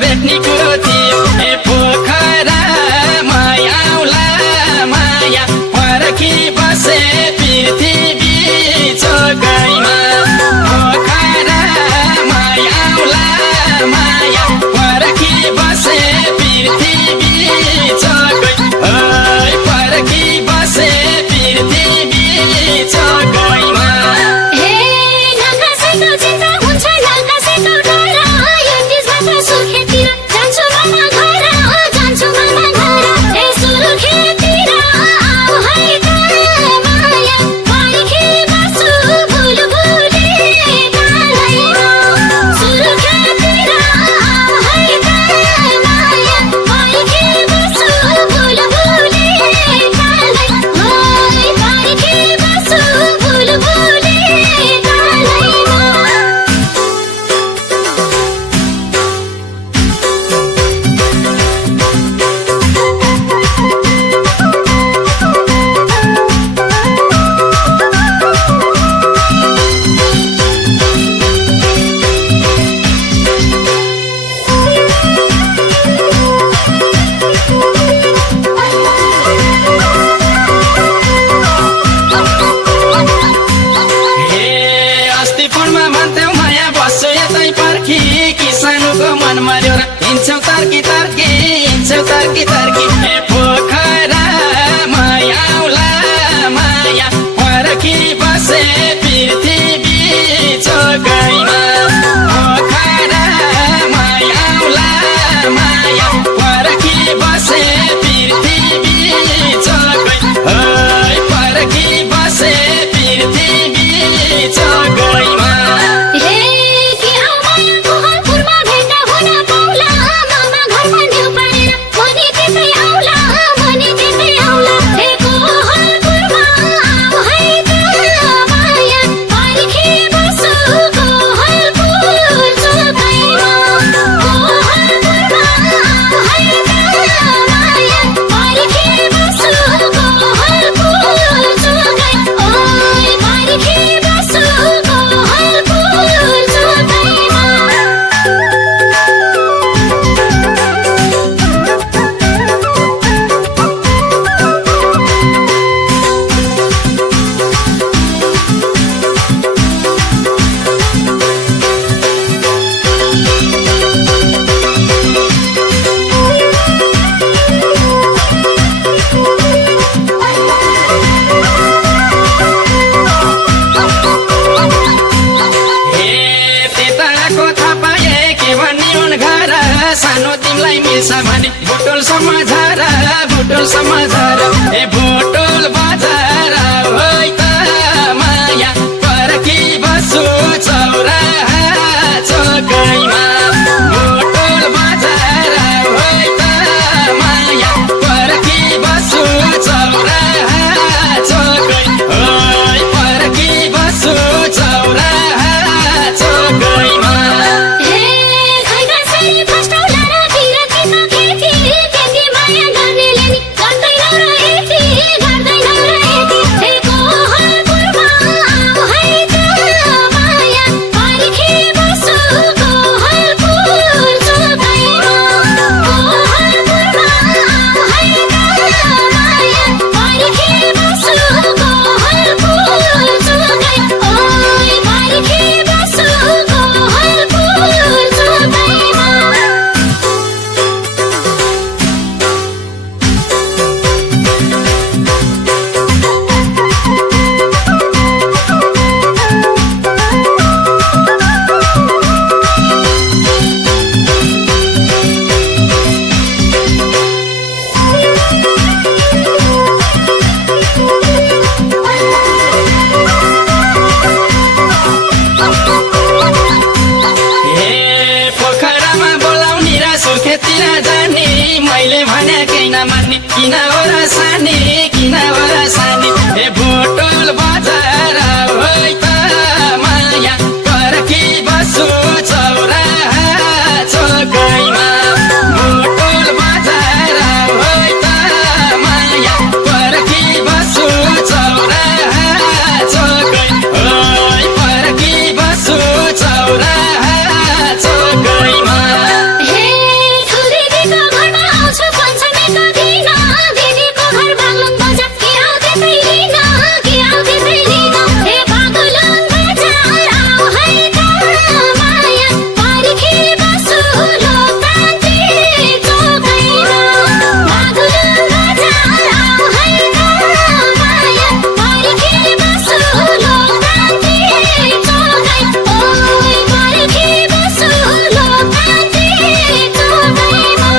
भेट्ने कुरो थियो ए पोखरा माया आउला माया फर्की बसे पृथ्वी चोकैमा पोखरा माया आउला माया फर्की बसे पृथ्वी चोकै फर्की बसे पृथ्वी चोकैमा तर्की ए पोखरा माया आउला माया फर्की बसे पृथ्वी चोकैमा पोखरा माया आउला माया फर्की बसे पृथ्वी चोकै फर्की बसे पृथ्वी चोकैमा सानो तिमलाई मिल्छ भने भोटोल समाचार ए भोटोल बजार होइ त माया फर्की बस्छु चौराहा चोकैमा भोटोल बजार होइ त माया फर्की बस्छु चौराहा चोकै फर्की बस्छु चौराहा चोकैमा हे पोखरामा बोलाउने र सुर्खेततिर जाने मैले भने केही नमान्ने किन हो र सानी किन हो र सानी हे भोटोल बजार होइ त माया पर्खी बस्छु चौराहा चोकैमा भोटोल बजार होइ त माया पर्खी बस्छु चौराहा चोकै होइ पर्खी बस्छु चौराहा चोकैमा हे ठुली दिको घरमा आउँछु पञ्चमीको दिन दिदीको घर बागलुङ बजार के आउँथे तैलिन के आउँथे तैलिन हे बागलुङ बजार आऊ है त माया पर्खी बस्छु लोकतान्त्रिक चोकैमा बागलुङ बजार आऊ है त माया पर्खी बस्छु लोकतान्त्रिक चोकै ओइ पर्खी बस्छु लोकतान्त्रिक चोकैमा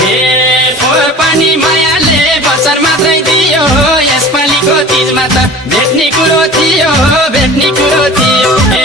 हे पोहोर पानी मायाले बसर मात्रै दियो यसपालिको तिजमा त भेट्ने कुरो थियो भेट्ने कुरो थियो हे